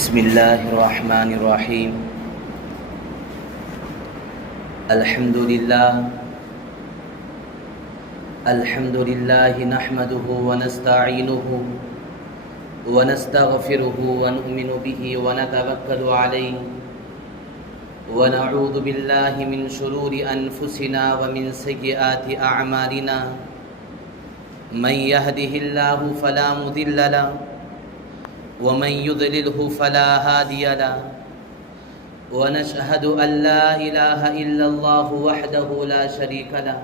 بسم الله الرحمن الرحيم. الحمد لله نحمده ونستعينه ونستغفره ونؤمن به ونتوكل عليه ونعوذ بالله من شرور أنفسنا ومن سيئات أعمالنا. من يهده الله فلا مضل له ومن يضلله فلا هادي له، ونشهد أن لا إله إلا الله وحده لا شريك له،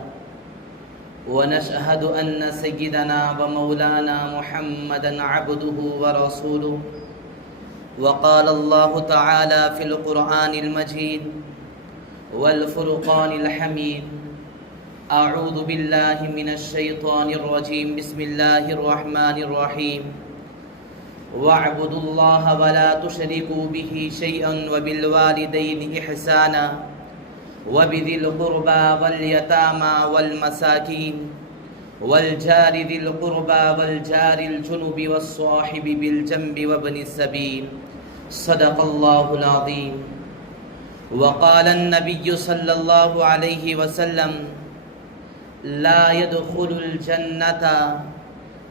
ونشهد أن سيدنا ومولانا محمدا عبده ورسوله. وقال الله تعالى في القرآن المجيد والفرقان الحميد: أعوذ بالله من الشيطان الرجيم. بسم الله الرحمن الرحيم. واعبدوا الله ولا تشركوا به شيئا وبالوالدين إحسانا وبذي القربى واليتامى والمساكين والجار ذي القربى والجار الجنب والصاحب بالجنب وابن السبيل. صدق الله العظيم. وقال النبي صلى الله عليه وسلم: لا يدخل الجنة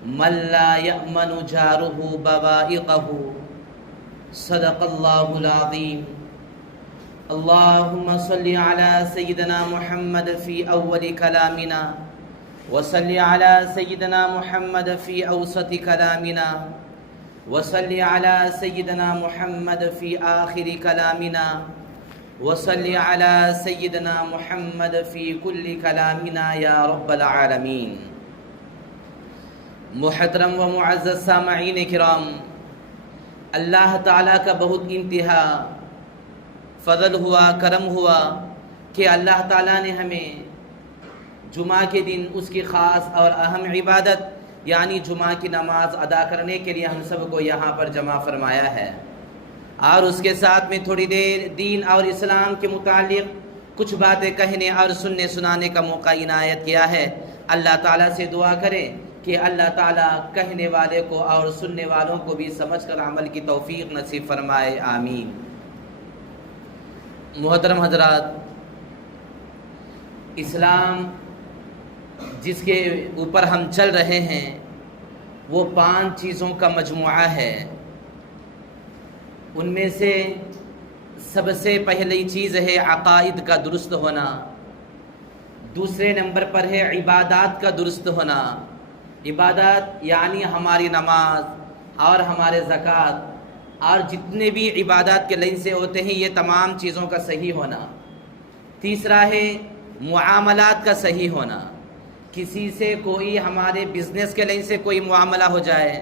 من لا يأمن جاره بوائقه. صدق الله العظيم. اللهم صل على سيدنا محمد في أول كلامنا، وصل على سيدنا محمد في أوسط كلامنا، وصل على سيدنا محمد في آخر كلامنا، وصل على سيدنا محمد في كل كلامنا يا رب العالمين. محترم و معزز سامعین کرام، اللہ تعالیٰ کا بہت انتہا فضل ہوا، کرم ہوا کہ اللہ تعالیٰ نے ہمیں جمعہ کے دن اس کی خاص اور اہم عبادت یعنی جمعہ کی نماز ادا کرنے کے لیے ہم سب کو یہاں پر جمع فرمایا ہے، اور اس کے ساتھ میں تھوڑی دیر دین اور اسلام کے متعلق کچھ باتیں کہنے اور سننے سنانے کا موقع عنایت کیا ہے۔ اللہ تعالیٰ سے دعا کریں کہ اللہ تعالیٰ کہنے والے کو اور سننے والوں کو بھی سمجھ کر عمل کی توفیق نصیب فرمائے، آمین۔ محترم حضرات، اسلام جس کے اوپر ہم چل رہے ہیں وہ 5 چیزوں کا مجموعہ ہے۔ ان میں سے سب سے پہلی چیز ہے عقائد کا درست ہونا، دوسرے نمبر پر ہے عبادات کا درست ہونا۔ عبادت یعنی ہماری نماز اور ہمارے زکوٰۃ اور جتنے بھی عبادات کے لائن سے ہوتے ہیں، یہ تمام چیزوں کا صحیح ہونا۔ تیسرا ہے معاملات کا صحیح ہونا، کسی سے کوئی ہمارے بزنس کے لائن سے کوئی معاملہ ہو جائے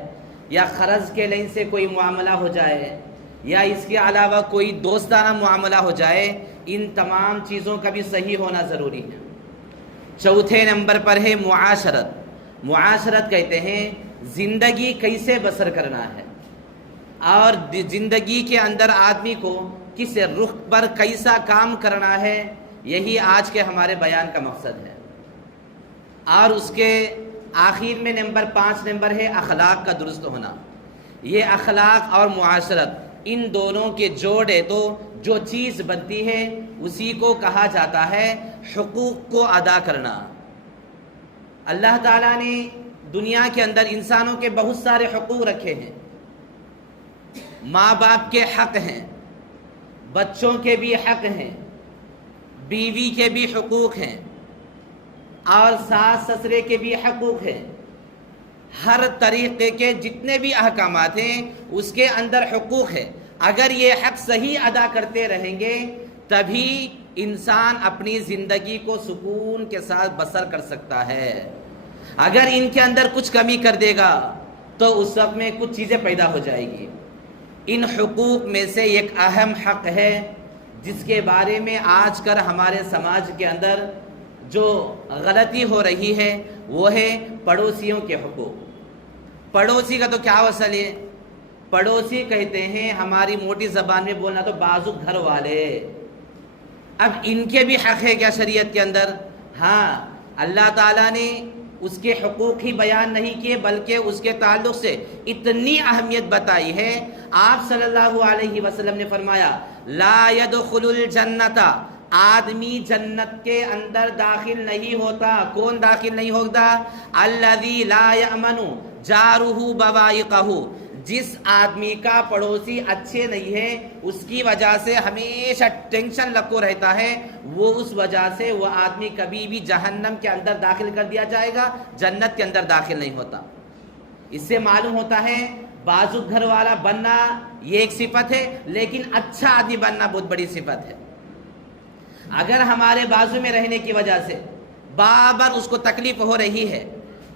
یا قرض کے لائن سے کوئی معاملہ ہو جائے یا اس کے علاوہ کوئی دوستانہ معاملہ ہو جائے، ان تمام چیزوں کا بھی صحیح ہونا ضروری ہے۔ چوتھے نمبر پر ہے معاشرت۔ معاشرت کہتے ہیں زندگی کیسے بسر کرنا ہے اور زندگی کے اندر آدمی کو کس رخ پر کیسا کام کرنا ہے، یہی آج کے ہمارے بیان کا مقصد ہے۔ اور اس کے آخر میں نمبر 5 نمبر ہے اخلاق کا درست ہونا۔ یہ اخلاق اور معاشرت ان دونوں کے جوڑ ہے تو جو چیز بنتی ہے اسی کو کہا جاتا ہے حقوق کو ادا کرنا۔ اللہ تعالیٰ نے دنیا کے اندر انسانوں کے بہت سارے حقوق رکھے ہیں۔ ماں باپ کے حق ہیں، بچوں کے بھی حق ہیں، بیوی کے بھی حقوق ہیں، اور ساس سسرے کے بھی حقوق ہیں۔ ہر طریقے کے جتنے بھی احکامات ہیں اس کے اندر حقوق ہے۔ اگر یہ حق صحیح ادا کرتے رہیں گے تبھی انسان اپنی زندگی کو سکون کے ساتھ بسر کر سکتا ہے۔ اگر ان کے اندر کچھ کمی کر دے گا تو اس وقت میں کچھ چیزیں پیدا ہو جائے گی۔ ان حقوق میں سے ایک اہم حق ہے جس کے بارے میں آج کل ہمارے سماج کے اندر جو غلطی ہو رہی ہے وہ ہے پڑوسیوں کے حقوق۔ پڑوسی کا تو کیا وصل ہے؟ پڑوسی کہتے ہیں ہماری موٹی زبان میں بولنا تو بازو گھر والے۔ اب ان کے بھی حق ہے کیا شریعت کے اندر؟ ہاں، اللہ تعالیٰ نے اس کے حقوق ہی بیان نہیں کیے بلکہ اس کے تعلق سے اتنی اہمیت بتائی ہے. آپ صلی اللہ علیہ وسلم نے فرمایا لا يدخل الجنت، آدمی جنت کے اندر داخل نہیں ہوتا. کون داخل نہیں ہوتا؟ الذی لا یأمن جارہ بوائقہ، جس آدمی کا پڑوسی اچھے نہیں ہے، اس کی وجہ سے ہمیشہ ٹینشن لگو رہتا ہے، وہ اس وجہ سے وہ آدمی کبھی بھی جہنم کے اندر داخل کر دیا جائے گا، جنت کے اندر داخل نہیں ہوتا. اس سے معلوم ہوتا ہے بازو گھر والا بننا یہ ایک صفت ہے، لیکن اچھا آدمی بننا بہت بڑی صفت ہے. اگر ہمارے بازو میں رہنے کی وجہ سے بار اس کو تکلیف ہو رہی ہے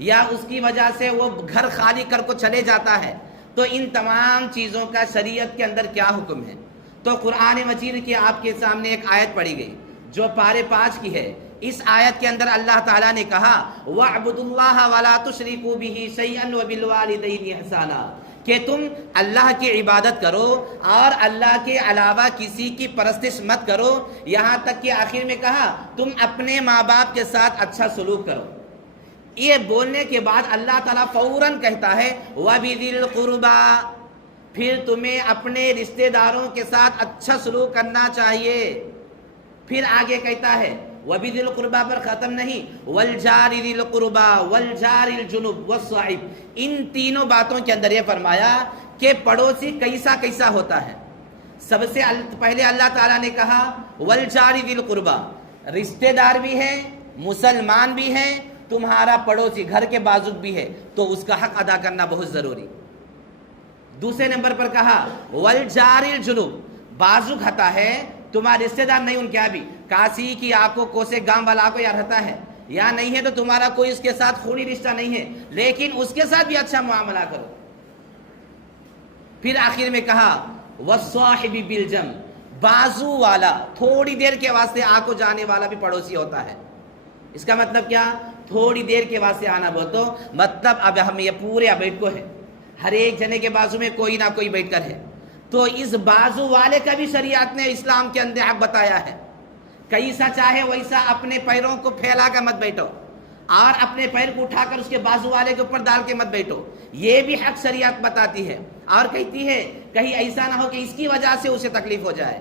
یا اس کی وجہ سے وہ گھر خالی کر کو چلے جاتا ہے، تو ان تمام چیزوں کا شریعت کے اندر کیا حکم ہے؟ تو قرآن مجید کی آپ کے سامنے ایک آیت پڑھی گئی جو پارے 5 کی ہے. اس آیت کے اندر اللہ تعالیٰ نے کہا وَاعْبُدُوا اللَّهَ وَلَا تُشْرِكُوا بِهِ شَيْئًا وَبِالْوَالِدَيْنِ إِحْسَانًا، کہ تم اللہ کی عبادت کرو اور اللہ کے علاوہ کسی کی پرستش مت کرو. یہاں تک کہ آخر میں کہا تم اپنے ماں باپ کے ساتھ اچھا سلوک کرو. یہ بولنے کے بعد اللہ تعالیٰ فوراً کہتا ہے وَبِذِي الْقُرْبَى، پھر تمہیں اپنے رشتہ داروں کے ساتھ اچھا سلوک کرنا چاہیے. پھر آگے کہتا ہے وَبِذِي الْقُرْبَى پر ختم نہیں، وَالْجَارِ ذِي الْقُرْبَى وَالْجَارِ الْجُنُبِ وَالصَّاحِبِ، ان تینوں باتوں کے اندر یہ فرمایا کہ پڑوسی کیسا کیسا ہوتا ہے. سب سے پہلے اللہ تعالیٰ نے کہا وَالْجَارِ ذِي الْقُرْبَى، رشتہ دار بھی ہیں، مسلمان بھی ہیں، تمہارا پڑوسی گھر کے بازوق بھی ہے، تو اس کا حق ادا کرنا بہت ضروری. دوسرے نمبر پر کہا وَالْجَارِ الْجُنُبِ، بازوق ہوتا ہے تمہارا رشتہ دار نہیں، ان کیا بھی کاسی کی آپ کو کوسے گام والا کو یا رہتا ہے یا نہیں ہے، تو تمہارا کوئی اس کے ساتھ خونی رشتہ نہیں ہے، لیکن اس کے ساتھ بھی اچھا معاملہ کرو. پھر آخر میں کہا وَالصَّاحِبِ بِالْجَنبِ، بازو والا، تھوڑی دیر کے واسطے آ کو جانے والا بھی پڑوسی ہوتا ہے. اس کا مطلب کیا؟ تھوڑی دیر کے واسطے آنا بہت، تو مطلب اب ہم یہ پورے بیٹھ کو ہے، ہر ایک جنے کے بازو میں کوئی نہ کوئی بیٹھ کر ہے، تو اس بازو والے کا بھی شریعت نے اسلام کے اندر حق بتایا ہے. کیسا چاہے ویسا اپنے پیروں کو پھیلا کر مت بیٹھو اور اپنے پیر کو اٹھا کر اس کے بازو والے کے اوپر ڈال کے مت بیٹھو. یہ بھی حق شریعت بتاتی ہے اور کہتی ہے کہیں ایسا نہ ہو کہ اس کی وجہ سے اسے تکلیف ہو جائے.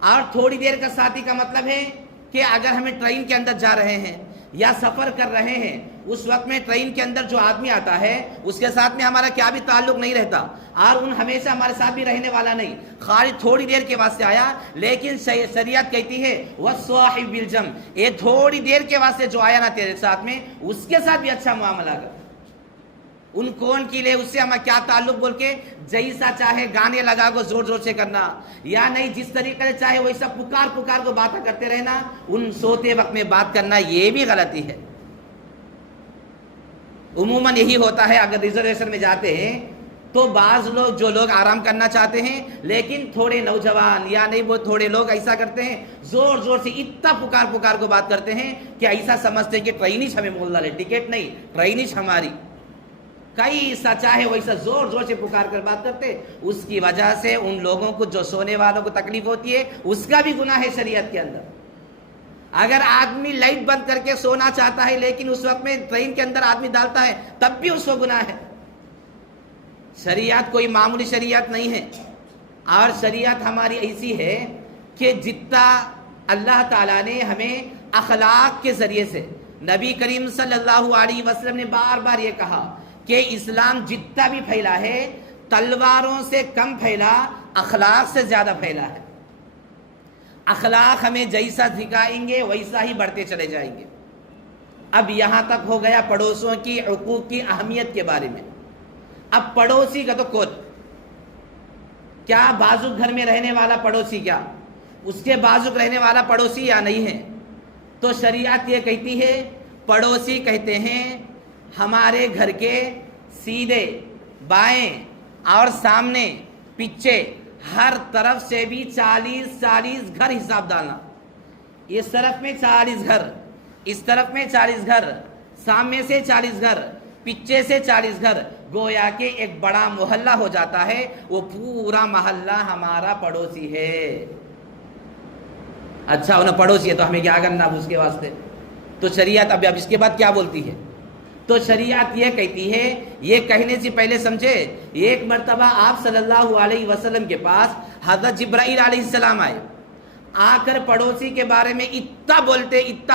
اور تھوڑی دیر کا ساتھی کا مطلب ہے کہ اگر ہمیں ٹرین کے اندر جا رہے ہیں یا سفر کر رہے ہیں، اس وقت میں ٹرین کے اندر جو آدمی آتا ہے اس کے ساتھ میں ہمارا کیا بھی تعلق نہیں رہتا اور ان ہمیشہ ہمارے ساتھ بھی رہنے والا نہیں، خالی تھوڑی دیر کے واسطے آیا. لیکن شریعت کہتی ہے وَالصَّاحِبِ بِالْجَنبِ، یہ تھوڑی دیر کے واسطے جو آیا نا تیرے ساتھ میں، اس کے ساتھ بھی اچھا معاملہ کر. ان کون کے لیے اس سے ہمیں کیا تعلق بول کے جیسا چاہے گانے لگا کو زور زور سے کرنا، یا نہیں جس طریقے سے چاہے ویسا پکار کو باتیں کرتے رہنا، ان سوتے وقت میں بات کرنا، یہ بھی غلطی ہے. عموماً یہی ہوتا ہے اگر ریزرویشن میں جاتے ہیں تو بعض لوگ جو لوگ آرام کرنا چاہتے ہیں، لیکن تھوڑے نوجوان یا نہیں وہ تھوڑے لوگ ایسا کرتے ہیں، زور زور سے اتنا پکار کو بات کرتے ہیں کہ ایسا سمجھتے ہیں کہ ٹرینش ہمیں مول ڈالے، ٹکٹ نہیں، ٹرینش ہماری. کیسا چاہے ویسا زور زور سے پکار کر بات کرتے، اس کی وجہ سے ان لوگوں کو جو سونے والوں کو تکلیف ہوتی ہے اس کا بھی گناہ ہے شریعت کے اندر. اگر آدمی لائٹ بند کر کے سونا چاہتا ہے لیکن اس وقت میں ٹرین کے اندر آدمی ڈالتا ہے تب بھی اس کو گناہ ہے. شریعت کوئی معمولی شریعت نہیں ہے، اور شریعت ہماری ایسی ہے کہ جتنا اللہ تعالیٰ نے ہمیں اخلاق کے ذریعے سے، نبی کریم صلی اللہ علیہ وسلم نے بار بار یہ کہا کہ اسلام جتنا بھی پھیلا ہے تلواروں سے کم پھیلا، اخلاق سے زیادہ پھیلا ہے. اخلاق ہمیں جیسا سکھائیں گے ویسا ہی بڑھتے چلے جائیں گے. اب یہاں تک ہو گیا پڑوسوں کی حقوق کی اہمیت کے بارے میں. اب پڑوسی کا تو کون، کیا بازوق گھر میں رہنے والا پڑوسی، کیا اس کے بازوق رہنے والا پڑوسی یا نہیں ہے؟ تو شریعت یہ کہتی ہے پڑوسی کہتے ہیں ہمارے گھر کے سیدھے بائیں اور سامنے پیچھے ہر طرف سے بھی 40 گھر حساب ڈالنا. اس طرف میں 40 گھر، اس طرف میں 40 گھر، سامنے سے 40 گھر، پیچھے سے 40 گھر، گویا کہ ایک بڑا محلہ ہو جاتا ہے. وہ پورا محلہ ہمارا پڑوسی ہے. اچھا انہیں پڑوسی ہے تو ہمیں کیا کرنا اب اس کے واسطے؟ تو شریعت اب اس کے بعد کیا بولتی ہے؟ تو شریعت یہ کہتی ہے، یہ کہنے سے پہلے سمجھے، ایک مرتبہ آپ صلی اللہ علیہ وسلم کے پاس حضرت جبرائیل علیہ السلام آئے، آ کر پڑوسی کے بارے میں اتنا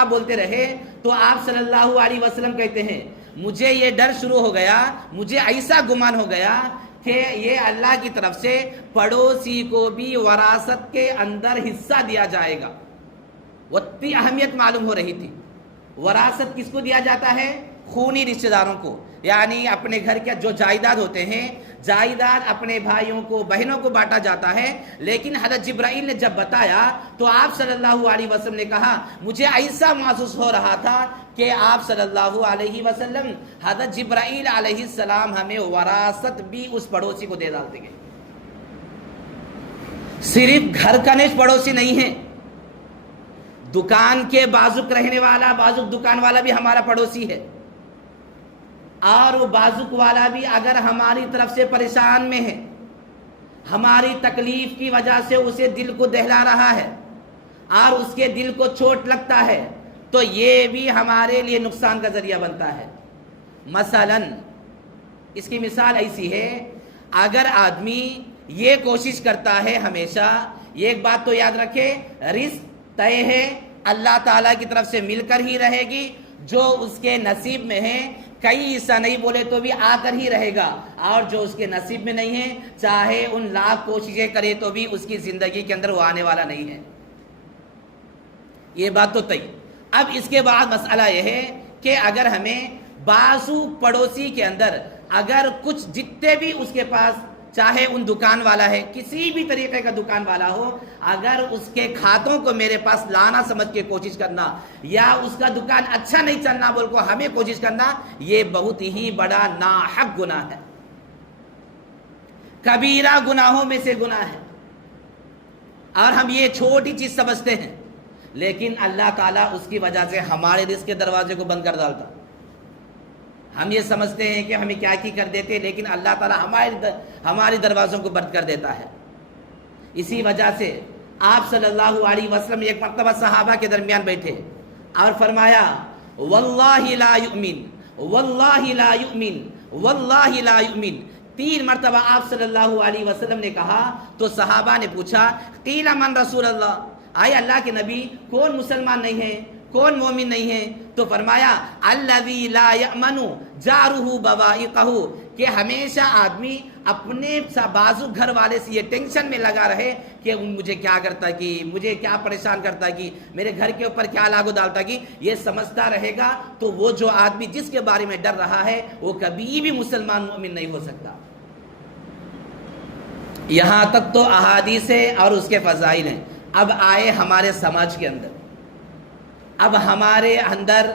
بولتے رہے، تو آپ صلی اللہ علیہ وسلم کہتے ہیں مجھے یہ ڈر شروع ہو گیا، مجھے ایسا گمان ہو گیا کہ یہ اللہ کی طرف سے پڑوسی کو بھی وراثت کے اندر حصہ دیا جائے گا۔ وہ اتنی اہمیت معلوم ہو رہی تھی۔ وراثت کس کو دیا جاتا ہے؟ خونی رشتہ داروں کو، یعنی اپنے گھر کے جو جائیداد ہوتے ہیں، جائیداد اپنے بھائیوں کو بہنوں کو بانٹا جاتا ہے۔ لیکن حضرت جبرائیل نے جب بتایا تو آپ صلی اللہ علیہ وسلم نے کہا مجھے ایسا محسوس ہو رہا تھا کہ آپ صلی اللہ علیہ وسلم حضرت جبرائیل علیہ السلام ہمیں وراثت بھی اس پڑوسی کو دے ڈالتے گے۔ صرف گھر کا نیز پڑوسی نہیں ہے، دکان کے بازوق رہنے والا، بازوق دکان والا بھی ہمارا پڑوسی ہے، اور وہ بازوق والا بھی اگر ہماری طرف سے پریشان میں ہے، ہماری تکلیف کی وجہ سے اسے دل کو دہلا رہا ہے اور اس کے دل کو چوٹ لگتا ہے، تو یہ بھی ہمارے لیے نقصان کا ذریعہ بنتا ہے۔ مثلا اس کی مثال ایسی ہے، اگر آدمی یہ کوشش کرتا ہے ہمیشہ، یہ ایک بات تو یاد رکھے، رزق طے ہے، اللہ تعالیٰ کی طرف سے مل کر ہی رہے گی، جو اس کے نصیب میں ہے کئی حصہ نہیں بولے تو بھی آ کر ہی رہے گا، اور جو اس کے نصیب میں نہیں ہے چاہے ان لاکھ کوششیں کرے تو بھی اس کی زندگی کے اندر وہ آنے والا نہیں ہے۔ یہ بات تو طے۔ اب اس کے بعد مسئلہ یہ ہے کہ اگر ہمیں بازو پڑوسی کے اندر اگر کچھ جتنے بھی اس کے پاس، چاہے ان دکان والا ہے، کسی بھی طریقے کا دکان والا ہو، اگر اس کے کھاتوں کو میرے پاس لانا سمجھ کے کوشش کرنا، یا اس کا دکان اچھا نہیں چلنا بول کو ہمیں کوشش کرنا، یہ بہت ہی بڑا ناحق گناہ ہے، کبیرہ گناہوں میں سے گناہ ہے، اور ہم یہ چھوٹی چیز سمجھتے ہیں، لیکن اللہ تعالیٰ اس کی وجہ سے ہمارے رزق کے دروازے کو بند کر ڈالتا۔ ہم یہ سمجھتے ہیں کہ ہمیں کیا کی کر دیتے، لیکن اللہ تعالیٰ ہمارے دروازوں کو بند کر دیتا ہے۔ اسی وجہ سے آپ صلی اللہ علیہ وسلم ایک مرتبہ صحابہ کے درمیان بیٹھے اور فرمایا واللہ لا یؤمن، واللہ لا یؤمن، واللہ لا یؤمن، 3 مرتبہ آپ صلی اللہ علیہ وسلم نے کہا تو صحابہ نے پوچھا قیل من رسول اللہ، آئے اللہ کے نبی کون مسلمان نہیں ہے، کون مومن نہیں ہے؟ تو فرمایا الذی لا یأمن جارہ بوائقہ، کہ ہمیشہ آدمی اپنے بازو گھر والے سے یہ ٹینشن میں لگا رہے کہ مجھے کیا کرتا کہ، مجھے کیا پریشان کرتا کہ، میرے گھر کے اوپر کیا لاگو ڈالتا کہ، یہ سمجھتا رہے گا تو وہ جو آدمی جس کے بارے میں ڈر رہا ہے وہ کبھی بھی مسلمان مومن نہیں ہو سکتا۔ یہاں تک تو احادیث اور اس کے فضائل ہیں۔ اب آئے ہمارے سماج کے اندر، اب ہمارے اندر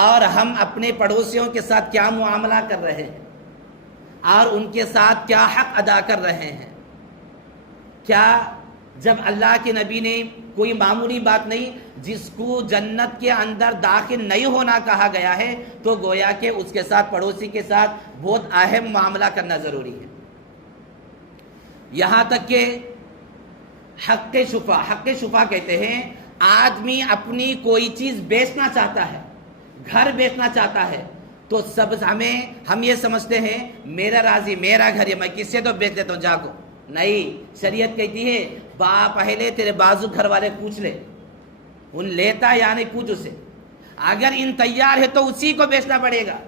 اور ہم اپنے پڑوسیوں کے ساتھ کیا معاملہ کر رہے ہیں اور ان کے ساتھ کیا حق ادا کر رہے ہیں۔ کیا جب اللہ کے نبی نے کوئی معمولی بات نہیں، جس کو جنت کے اندر داخل نہیں ہونا کہا گیا ہے، تو گویا کہ اس کے ساتھ، پڑوسی کے ساتھ بہت اہم معاملہ کرنا ضروری ہے۔ یہاں تک کہ حق شفا کہتے ہیں، آدمی اپنی کوئی چیز بیچنا چاہتا ہے، گھر بیچنا چاہتا ہے، تو ہم یہ سمجھتے ہیں میرا راضی، میرا گھر ہے، میں کس سے تو بیچ دیتا ہوں جا کو، نہیں، شریعت کہتی ہے پہلے تیرے بازو گھر والے پوچھ لے، ان لیتا یا نہیں پوچھ اسے، اگر ان تیار ہے تو اسی کو بیچنا پڑے گا،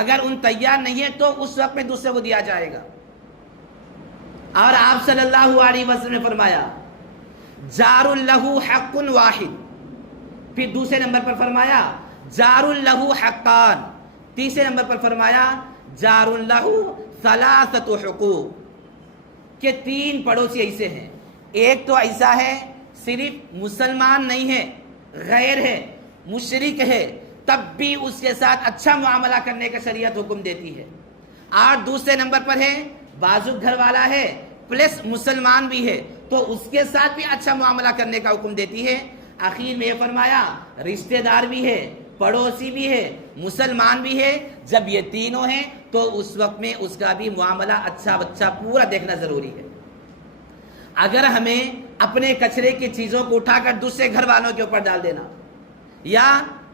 اگر ان تیار نہیں ہے تو اس وقت میں دوسرے کو دیا جائے گا۔ اور آپ صلی اللہ علیہ وسلم نے فرمایا جار لہ حق واحد، پھر دوسرے نمبر پر فرمایا جار لہ حقان، تیسرے نمبر پر فرمایا جار لہ ثلاثۃ حقوق، کہ 3 پڑوسی ایسے ہیں۔ ایک تو ایسا ہے صرف مسلمان نہیں ہے، غیر ہے، مشرک ہے، تب بھی اس کے ساتھ اچھا معاملہ کرنے کا شریعت حکم دیتی ہے۔ اور دوسرے نمبر پر ہے بازو گھر والا ہے پلس مسلمان بھی ہے، تو اس کے ساتھ بھی اچھا معاملہ کرنے کا حکم دیتی ہے۔ آخر میں یہ فرمایا رشتہ دار بھی ہے، پڑوسی بھی ہے، مسلمان بھی ہے، جب یہ تینوں ہیں تو اس وقت میں اس کا بھی معاملہ اچھا پورا دیکھنا ضروری ہے۔ اگر ہمیں اپنے کچرے کی چیزوں کو اٹھا کر دوسرے گھر والوں کے اوپر ڈال دینا، یا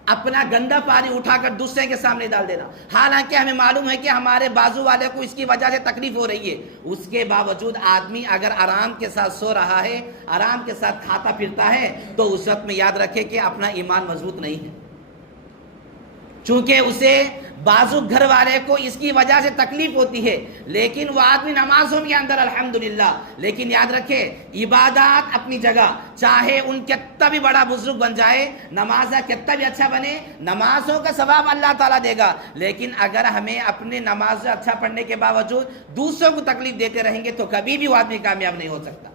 اپنا گندا پانی اٹھا کر دوسرے کے سامنے ڈال دینا، حالانکہ ہمیں معلوم ہے کہ ہمارے بازو والے کو اس کی وجہ سے تکلیف ہو رہی ہے، اس کے باوجود آدمی اگر آرام کے ساتھ سو رہا ہے، آرام کے ساتھ کھاتا پھرتا ہے، تو اس وقت میں یاد رکھے کہ اپنا ایمان مضبوط نہیں ہے، چونکہ اسے بازو گھر والے کو اس کی وجہ سے تکلیف ہوتی ہے، لیکن وہ آدمی نمازوں کے اندر الحمدللہ، لیکن یاد رکھے عبادات اپنی جگہ، چاہے ان کتنا بھی بڑا بزرگ بن جائے، نماز کتنا بھی اچھا بنے، نمازوں کا ثواب اللہ تعالیٰ دے گا، لیکن اگر ہمیں اپنے نماز اچھا پڑھنے کے باوجود دوسروں کو تکلیف دیتے رہیں گے تو کبھی بھی وہ آدمی کامیاب نہیں ہو سکتا۔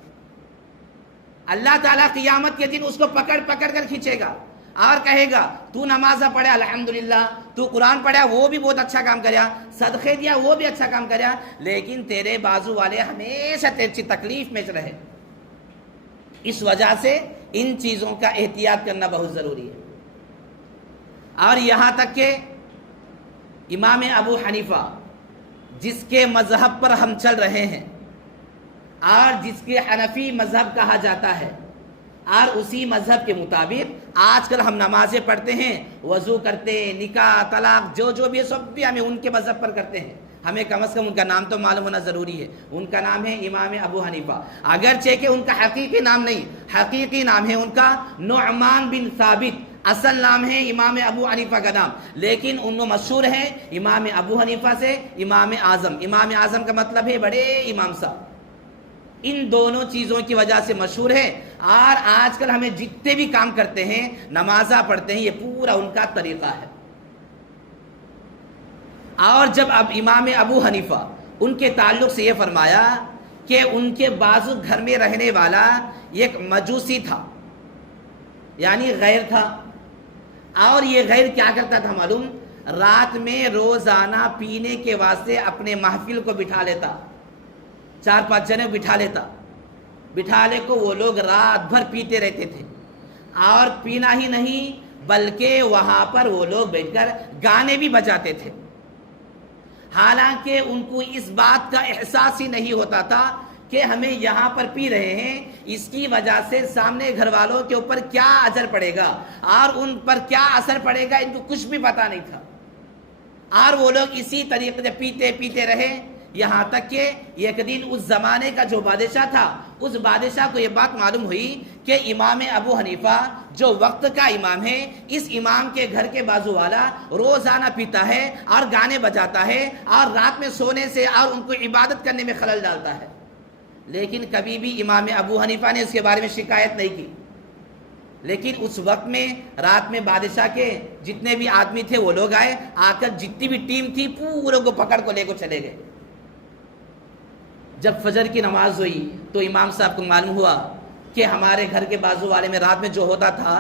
اللہ تعالیٰ قیامت کے دن اس کو پکڑ پکڑ کر کھینچے گا اور کہے گا تو نماز پڑھے الحمدللہ، تو قرآن پڑھا وہ بھی بہت اچھا کام کریا، صدقے دیا وہ بھی اچھا کام کریا، لیکن تیرے بازو والے ہمیشہ تیری تکلیف میں رہے۔ اس وجہ سے ان چیزوں کا احتیاط کرنا بہت ضروری ہے۔ اور یہاں تک کہ امام ابو حنیفہ جس کے مذہب پر ہم چل رہے ہیں اور جس کے حنفی مذہب کہا جاتا ہے، اور اسی مذہب کے مطابق آج کل ہم نمازیں پڑھتے ہیں، وضو کرتے ہیں، نکاح طلاق جو بھی ہے سب بھی ہمیں ان کے مذہب پر کرتے ہیں، ہمیں کم از کم ان کا نام تو معلوم ہونا ضروری ہے۔ ان کا نام ہے امام ابو حنیفہ، اگرچہ کہ ان کا حقیقی نام نہیں، حقیقی نام ہے ان کا نعمان بن ثابت، اصل نام ہے امام ابو حنیفہ کا نام، لیکن ان میں مشہور ہے امام ابو حنیفہ سے امام اعظم۔ امام اعظم کا مطلب ہے بڑے امام صاحب، ان دونوں چیزوں کی وجہ سے مشہور ہے۔ اور آج کل ہمیں جتنے بھی کام کرتے ہیں، نمازہ پڑھتے ہیں، یہ پورا ان کا طریقہ ہے۔ اور جب اب امام ابو حنیفہ ان کے تعلق سے یہ فرمایا کہ ان کے بازو گھر میں رہنے والا ایک مجوسی تھا، یعنی غیر تھا، اور یہ غیر کیا کرتا تھا معلوم؟ رات میں روزانہ پینے کے واسطے اپنے محفل کو بٹھا لیتا، 4-5 جنے بٹھا لے کو وہ لوگ رات بھر پیتے رہتے تھے، اور پینا ہی نہیں بلکہ وہاں پر وہ لوگ بیٹھ کر گانے بھی بجاتے تھے، حالانکہ ان کو اس بات کا احساس ہی نہیں ہوتا تھا کہ ہمیں یہاں پر پی رہے ہیں، اس کی وجہ سے سامنے گھر والوں کے اوپر کیا اثر پڑے گا اور ان پر کیا اثر پڑے گا، ان کو کچھ بھی پتا نہیں تھا، اور وہ لوگ اسی طریقے سے پیتے رہے، یہاں تک کہ ایک دن اس زمانے کا جو بادشاہ تھا، اس بادشاہ کو یہ بات معلوم ہوئی کہ امام ابو حنیفہ جو وقت کا امام ہے، اس امام کے گھر کے بازو والا روزانہ پیتا ہے اور گانے بجاتا ہے اور رات میں سونے سے اور ان کو عبادت کرنے میں خلل ڈالتا ہے، لیکن کبھی بھی امام ابو حنیفہ نے اس کے بارے میں شکایت نہیں کی۔ لیکن اس وقت میں رات میں بادشاہ کے جتنے بھی آدمی تھے وہ لوگ آئے، آ کر جتنی بھی ٹیم تھی پورے کو پکڑ کو لے کو چلے گئے۔ جب فجر کی نماز ہوئی تو امام صاحب کو معلوم ہوا کہ ہمارے گھر کے بازو والے میں رات میں جو ہوتا تھا،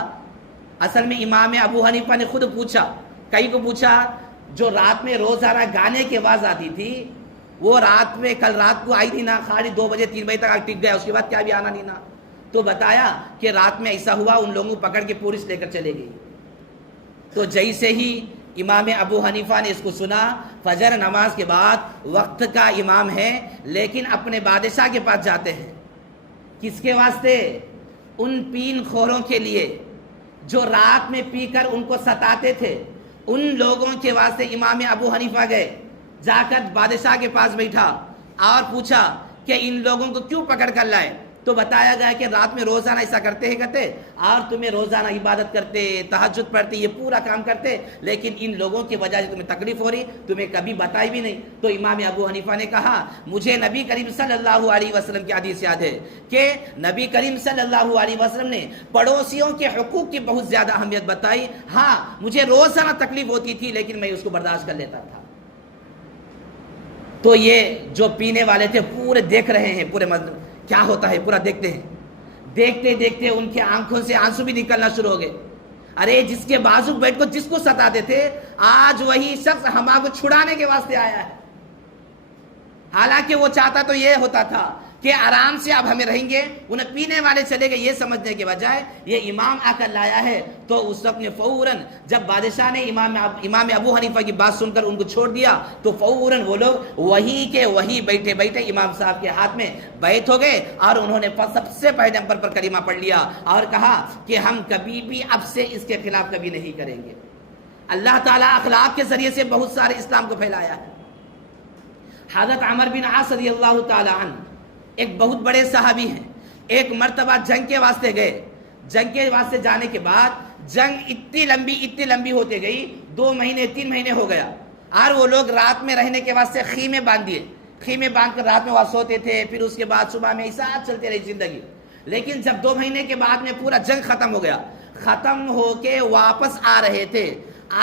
اصل میں امام ابو حنیفہ نے خود پوچھا، کئی کو پوچھا، جو رات میں روزانہ گانے کی آواز آتی تھی وہ رات میں کل رات کو آئی تھی نا، خالی 2 بجے 3 بجے تک ٹک گیا، اس کے بعد کیا بھی آنا نہیں نا، تو بتایا کہ رات میں ایسا ہوا، ان لوگوں کو پکڑ کے پولیس لے کر چلے گئی۔ تو جیسے ہی امام ابو حنیفہ نے اس کو سنا، فجر نماز کے بعد وقت کا امام ہے لیکن اپنے بادشاہ کے پاس جاتے ہیں، کس کے واسطے؟ ان پین خوروں کے لیے جو رات میں پی کر ان کو ستاتے تھے، ان لوگوں کے واسطے امام ابو حنیفہ گئے، جا کر بادشاہ کے پاس بیٹھا اور پوچھا کہ ان لوگوں کو کیوں پکڑ کر لائے؟ تو بتایا گیا کہ رات میں روزانہ ایسا کرتے اور تمہیں روزانہ عبادت کرتے، تہجد پڑھتے، یہ پورا کام کرتے، لیکن ان لوگوں کی وجہ سے تمہیں تکلیف ہو رہی، تمہیں کبھی بتائی بھی نہیں۔ تو امام ابو حنیفہ نے کہا، مجھے نبی کریم صلی اللہ علیہ وسلم کی حدیث یاد ہے کہ نبی کریم صلی اللہ علیہ وسلم نے پڑوسیوں کے حقوق کی بہت زیادہ اہمیت بتائی۔ ہاں مجھے روزانہ تکلیف ہوتی تھی لیکن میں اس کو برداشت کر لیتا تھا۔ تو یہ جو پینے والے تھے پورے دیکھ رہے ہیں، پورے کیا ہوتا ہے پورا دیکھتے ہیں، دیکھتے دیکھتے ان کی آنکھوں سے آنسو بھی نکلنا شروع ہو گئے۔ ارے جس کے بازو بیٹھ کو جس کو ستاتے تھے، آج وہی شخص ہمارے کو چھڑانے کے واسطے آیا ہے۔ حالانکہ وہ چاہتا تو یہ ہوتا تھا کہ آرام سے اب ہمیں رہیں گے، انہیں پینے والے چلے گئے، یہ سمجھنے کے بجائے یہ امام آ کر لایا ہے، تو اس وقت میں فوراً جب بادشاہ نے امام ابو حنیفہ کی بات سن کر ان کو چھوڑ دیا تو فوراً وہ لوگ وہی کے وہی بیٹھے بیٹھے امام صاحب کے ہاتھ میں بیعت ہو گئے، اور انہوں نے سب سے پہلے نمبر پر کلمہ پڑھ لیا اور کہا کہ ہم کبھی بھی اب سے اس کے خلاف کبھی نہیں کریں گے۔ اللہ تعالیٰ اخلاق کے ذریعے سے بہت سارے اسلام کو پھیلایا ہے۔ حضرت عمر بن عاص رضی اللہ تعالیٰ عنہ ایک بہت بڑے صحابی ہیں، ایک مرتبہ جنگ کے واسطے گئے، جنگ کے واسطے جانے کے بعد جنگ اتنی لمبی ہوتے گئی، 2 مہینے 3 مہینے ہو گیا، اور وہ لوگ رات میں رہنے کے واسطے خیمے باندھ دیے، خیمے باندھ کر رات میں وہاں سوتے تھے، پھر اس کے بعد صبح میں ایسا چلتے رہی زندگی۔ لیکن جب 2 مہینے کے بعد میں پورا جنگ ختم ہو گیا، ختم ہو کے واپس آ رہے تھے،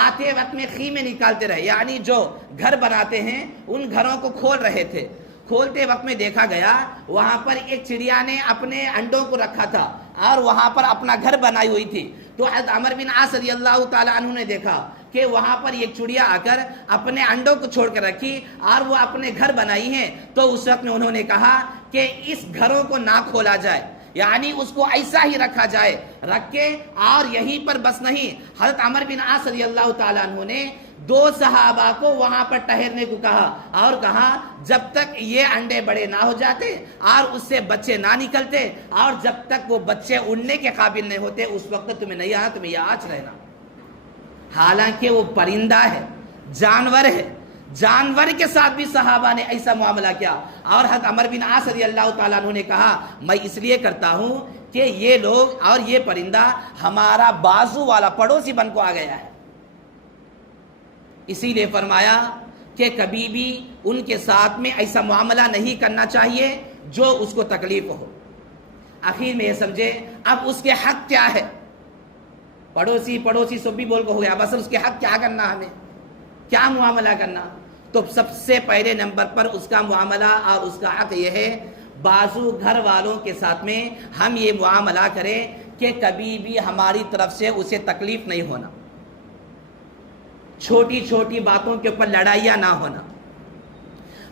آتے وقت میں خیمے نکالتے رہے، یعنی جو گھر بناتے ہیں ان گھروں کو کھول رہے تھے، کھولتے وقت میں دیکھا گیا وہاں پر ایک چڑیا نے اپنے انڈوں کو رکھا تھا اور وہاں پر اپنا گھر بنائی ہوئی تھی۔ تو حضرت عمر بن عاص رضی اللہ تعالیٰ عنہ نے دیکھا کہ وہاں پر ایک چڑیا آ کر اپنے انڈوں کو چھوڑ کر رکھی اور وہ اپنے گھر بنائی ہیں، تو اس وقت میں انہوں نے کہا کہ اس گھروں کو نہ کھولا جائے، یعنی اس کو ایسا ہی رکھا جائے، رکھ کے اور یہیں پر بس نہیں، حضرت عمر بن عاص رضی اللہ تعالیٰ عنہ نے 2 صحابہ کو وہاں پر ٹھہرنے کو کہا اور کہا جب تک یہ انڈے بڑے نہ ہو جاتے اور اس سے بچے نہ نکلتے اور جب تک وہ بچے اڑنے کے قابل نہیں ہوتے اس وقت تمہیں نہیں آنا، تمہیں یہاں آج رہنا۔ حالانکہ وہ پرندہ ہے، جانور ہے، جانور کے ساتھ بھی صحابہ نے ایسا معاملہ کیا، اور حضرت عمر بن عاص رضی اللہ تعالیٰ عنہ نے کہا میں اس لیے کرتا ہوں کہ یہ لوگ اور یہ پرندہ ہمارا بازو والا پڑوسی بن کو آ گیا ہے، اسی لیے فرمایا کہ کبھی بھی ان کے ساتھ میں ایسا معاملہ نہیں کرنا چاہیے جو اس کو تکلیف ہو۔ آخر میں یہ سمجھے اب اس کے حق کیا ہے، پڑوسی سب بھی بول کو ہو گیا، بس اس کے حق کیا کرنا، ہمیں کیا معاملہ کرنا، تو سب سے پہلے نمبر پر اس کا معاملہ اور اس کا حق یہ ہے بازو گھر والوں کے ساتھ میں ہم یہ معاملہ کریں کہ کبھی بھی ہماری طرف سے اسے تکلیف نہیں ہونا، چھوٹی چھوٹی باتوں کے اوپر لڑائیاں نہ ہونا،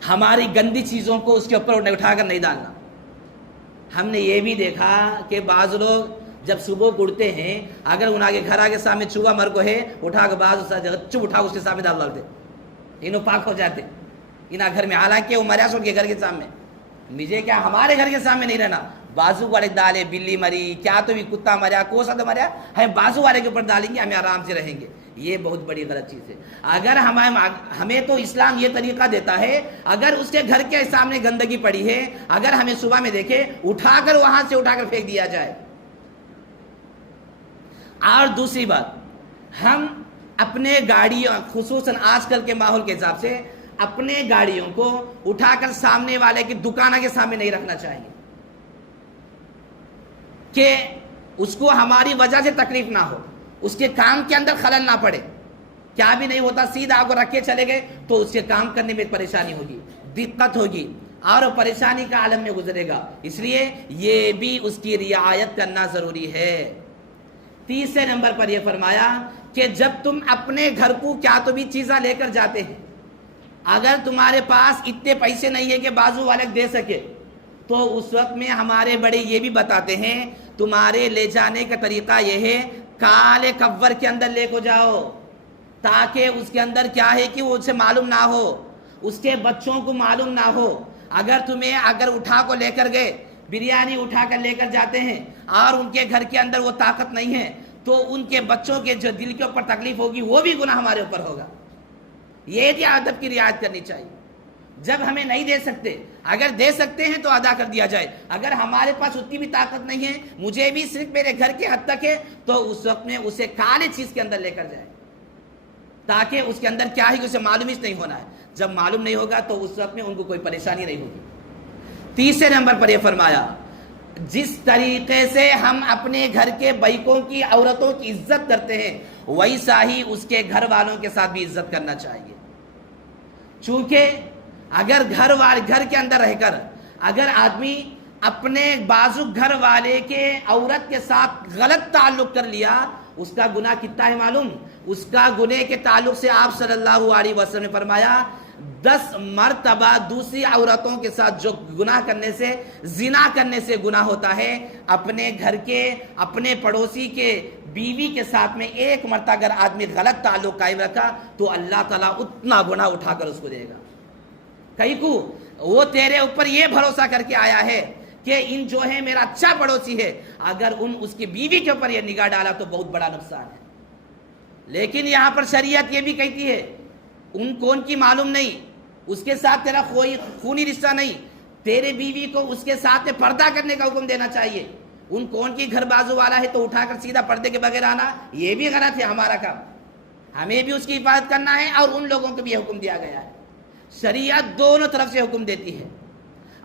ہماری گندی چیزوں کو اس کے اوپر اٹھا کر نہیں ڈالنا۔ ہم نے یہ بھی دیکھا کہ بعض لوگ جب صبح کو اٹھتے ہیں اگر ان آگے گھر آگے سامنے چوہا مر کو ہے اٹھا کے بعض چپ اٹھا اس کے سامنے ڈال ڈالتے، انہوں پاک ہو جاتے انہا گھر میں، حالانکہ وہ مریا سن کے گھر کے سامنے، مجھے کیا ہمارے گھر کے سامنے نہیں رہنا، بازو والے ڈالے، بلی مری کیا تو بھی کتا مریا کو سا مریا، ہم بازو والے کے اوپر ڈالیں گے، ہمیں آرام سے رہیں گے، یہ بہت بڑی غلط چیز ہے۔ اگر ہمیں تو اسلام یہ طریقہ دیتا ہے اگر اس کے گھر کے سامنے گندگی پڑی ہے، اگر ہمیں صبح میں دیکھے اٹھا کر وہاں سے اٹھا کر پھینک دیا جائے۔ اور دوسری بات، ہم اپنے گاڑیوں خصوصاً آج کل کے ماحول کے حساب سے اپنے گاڑیوں کو اٹھا کر سامنے والے کی دکانہ کے سامنے نہیں رکھنا چاہیے کہ اس کو ہماری وجہ سے تکلیف نہ ہو، اس کے کام کے اندر خلل نہ پڑے، کیا بھی نہیں ہوتا سیدھا آپ کو رکھ کے چلے گئے تو اس کے کام کرنے میں پریشانی ہوگی، دقت ہوگی اور پریشانی کا عالم میں گزرے گا، اس لیے یہ بھی اس کی رعایت کرنا ضروری ہے۔ تیسرے نمبر پر یہ فرمایا کہ جب تم اپنے گھر کو کیا تو بھی چیزیں لے کر جاتے ہیں، اگر تمہارے پاس اتنے پیسے نہیں ہے کہ بازو والے دے سکے تو اس وقت میں ہمارے بڑے یہ بھی بتاتے ہیں تمہارے لے جانے کا طریقہ یہ ہے کالے کور کے اندر لے کو جاؤ تاکہ اس کے اندر کیا ہے کہ وہ اسے معلوم نہ ہو، اس کے بچوں کو معلوم نہ ہو۔ اگر اٹھا کو لے کر گئے، بریانی اٹھا کر لے کر جاتے ہیں اور ان کے گھر کے اندر وہ طاقت نہیں ہے تو ان کے بچوں کے جو دل کے اوپر تکلیف ہوگی وہ بھی گناہ ہمارے اوپر ہوگا۔ یہ بھی ادب کی رعایت کرنی چاہیے۔ جب ہمیں نہیں دے سکتے، اگر دے سکتے ہیں تو ادا کر دیا جائے، اگر ہمارے پاس اتنی بھی طاقت نہیں ہے، مجھے بھی صرف میرے گھر کے حد تک ہے، تو اس وقت میں اسے کالے چیز کے اندر لے کر جائے تاکہ اس کے اندر کیا ہے کہ اسے معلوم ہی نہیں ہونا ہے۔ جب معلوم نہیں ہوگا تو اس وقت میں ان کو کوئی پریشانی نہیں ہوگی۔ تیسرے نمبر پر یہ فرمایا جس طریقے سے ہم اپنے گھر کے بیکوں کی عورتوں کی عزت کرتے ہیں ویسا ہی اس کے گھر والوں کے ساتھ بھی عزت کرنا چاہیے، چونکہ اگر گھر کے اندر رہ کر اگر آدمی اپنے بازو گھر والے کے عورت کے ساتھ غلط تعلق کر لیا، اس کا گناہ کتنا ہے معلوم؟ اس کا گناہ کے تعلق سے آپ صلی اللہ علیہ وسلم نے فرمایا 10 مرتبہ دوسری عورتوں کے ساتھ جو گناہ کرنے سے، زنا کرنے سے گناہ ہوتا ہے، اپنے گھر کے، اپنے پڑوسی کے بیوی کے ساتھ میں 1 مرتبہ اگر آدمی غلط تعلق قائم رکھا تو اللہ تعالیٰ اتنا گناہ اٹھا کر اس کو دے گا. کہیں کو وہ تیرے اوپر یہ بھروسہ کر کے آیا ہے کہ ان جو ہے میرا اچھا پڑوسی ہے، اگر اس کی بیوی کے اوپر یہ نگاہ ڈالا تو بہت بڑا نقصان ہے. لیکن یہاں پر شریعت یہ بھی کہتی ہے ان کون کی معلوم نہیں، اس کے ساتھ تیرا کوئی خونی رشتہ نہیں، تیرے بیوی کو اس کے ساتھ پردہ کرنے کا حکم دینا چاہیے. ان کون کی گھر بازو والا ہے تو اٹھا کر سیدھا پردے کے بغیر آنا، یہ بھی غلط ہے. ہمارا کام ہمیں بھی اس کی حفاظت کرنا ہے اور ان لوگوں کو بھی حکم دیا گیا ہے. شریعت دونوں طرف سے حکم دیتی ہے.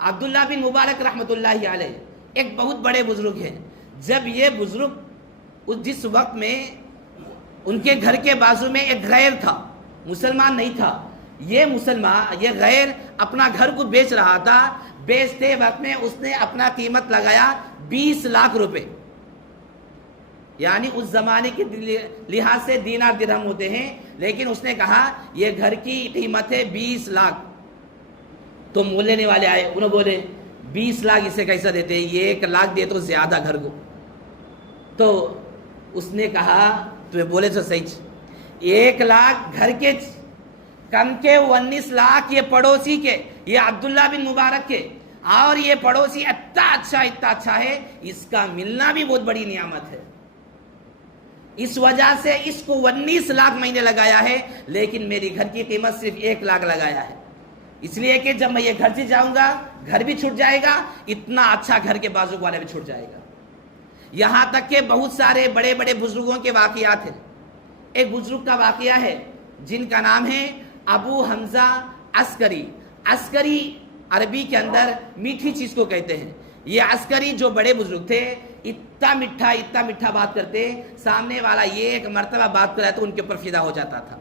عبداللہ بن مبارک رحمۃ اللہ علیہ ایک بہت بڑے بزرگ ہیں. جب یہ بزرگ جس وقت میں ان کے گھر کے بازو میں ایک غیر تھا، مسلمان نہیں تھا، یہ غیر اپنا گھر کو بیچ رہا تھا. بیچتے وقت میں اس نے اپنا قیمت لگایا 20 لاکھ روپے، یعنی اس زمانے کے لحاظ سے دینار درہم ہوتے ہیں، لیکن اس نے کہا یہ گھر کی قیمت ہے 20 لاکھ. تو مول لینے والے آئے، انہوں بولے 20 لاکھ اسے کیسا دیتے، یہ 1 لاکھ دے تو زیادہ گھر کو. تو اس نے کہا تمہیں بولے تو صحیح، 1 لاکھ گھر کے، کم کے 19 لاکھ یہ پڑوسی کے، یہ عبداللہ بن مبارک کے، اور یہ پڑوسی اتنا اچھا ہے، اس کا ملنا بھی بہت بڑی نعمت ہے. اس وجہ سے اس کو 19 لاکھ میں نے لگایا ہے، لیکن میری گھر کی قیمت صرف 1 لاکھ لگایا ہے، اس لیے کہ جب میں یہ گھر سے جاؤں گا گھر بھی چھوٹ جائے گا، اتنا اچھا گھر کے بازو والا بھی چھوٹ جائے گا. یہاں تک کہ بہت سارے بڑے بڑے بزرگوں کے واقعات ہیں. ایک بزرگ کا واقعہ ہے جن کا نام ہے ابو حمزہ عسکری. عسکری عربی کے اندر میٹھی چیز کو کہتے ہیں. یہ عسکری جو بڑے بزرگ تھے، اتنا میٹھا بات کرتے، سامنے والا یہ ایک مرتبہ بات کرا تو ان کے اوپر فدا ہو جاتا تھا.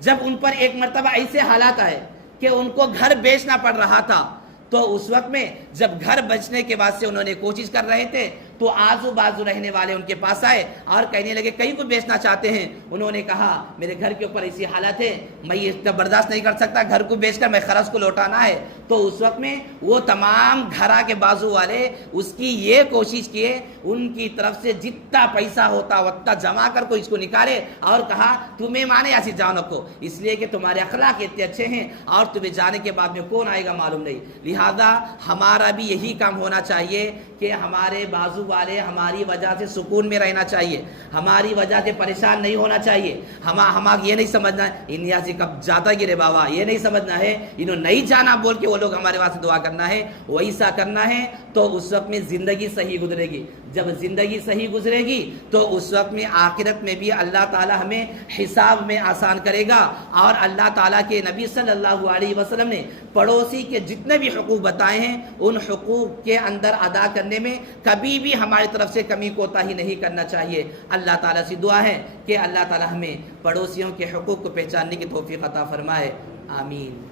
جب ان پر ایک مرتبہ ایسے حالات آئے کہ ان کو گھر بیچنا پڑ رہا تھا، تو اس وقت میں جب گھر بچنے کے بعد سے انہوں نے کوشش کر رہے تھے تو آزو بازو رہنے والے ان کے پاس آئے اور کہنے لگے کہیں کو بیچنا چاہتے ہیں. انہوں نے کہا میرے گھر کے اوپر ایسی حالت ہے، میں یہ برداشت نہیں کر سکتا، گھر کو بیچ کر میں خرچ کو لوٹانا ہے. تو اس وقت میں وہ تمام گھرا کے بازو والے اس کی یہ کوشش کیے، ان کی طرف سے جتنا پیسہ ہوتا اتنا جمع کر کو اس کو نکالے اور کہا تمہیں مانے ایسی جان رکھو، اس لیے کہ تمہارے اخلاق اتنے اچھے ہیں اور تمہیں جانے کے بعد میں کون آئے گا معلوم نہیں. لہذا ہمارا بھی یہی کام ہونا چاہیے کہ ہمارے بازو والے ہماری وجہ سے سکون میں رہنا چاہیے، ہماری وجہ سے پریشان نہیں ہونا چاہیے. ہم یہ نہیں سمجھنا ہے ان یہاں سے کب جاتا گرے بابا، یہ نہیں سمجھنا ہے انہوں نہیں جانا بول کے وہ لوگ ہمارے واسطے دعا کرنا ہے. ویسا کرنا ہے تو اس وقت میں زندگی صحیح گزرے گی. جب زندگی صحیح گزرے گی تو اس وقت میں آخرت میں بھی اللہ تعالی ہمیں حساب میں آسان کرے گا. اور اللہ تعالیٰ کے نبی صلی اللہ علیہ وسلم نے پڑوسی کے جتنے بھی حقوق بتائے ہیں ان حقوق کے اندر ادا کرنے میں کبھی بھی ہماری طرف سے کمی کوتاہی نہیں کرنا چاہیے. اللہ تعالیٰ سے دعا ہے کہ اللہ تعالیٰ ہمیں پڑوسیوں کے حقوق کو پہچاننے کی توفیق عطا فرمائے. آمین.